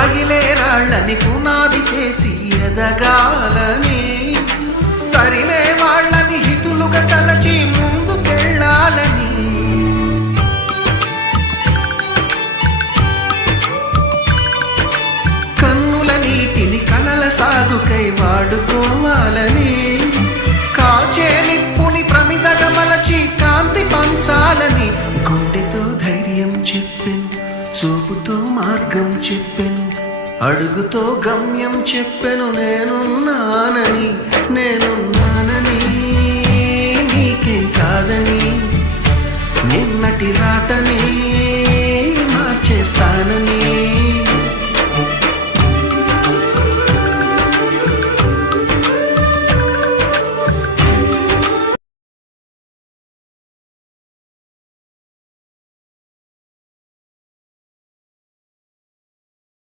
తగిలే రాళ్ళని పునాది చేసి ఎదగాలని, తరిమే వాళ్ళని హితులుగా తలచి ముందుకెళ్ళాలని, కన్నుల నీటిని కలల సాగుకై వాడుకోవాలని, కాచే నిప్పుని ప్రమిదగా మలచి కాంతి పంచాలని, గుండెతో ధైర్యం చెప్పెను, చూపుతో మార్గం చెప్పెను, అడుగుతో గమ్యం చెప్పెను, నేనున్నానని నీకేం కాదని, నిన్నటి రాతని మార్చేస్తానని.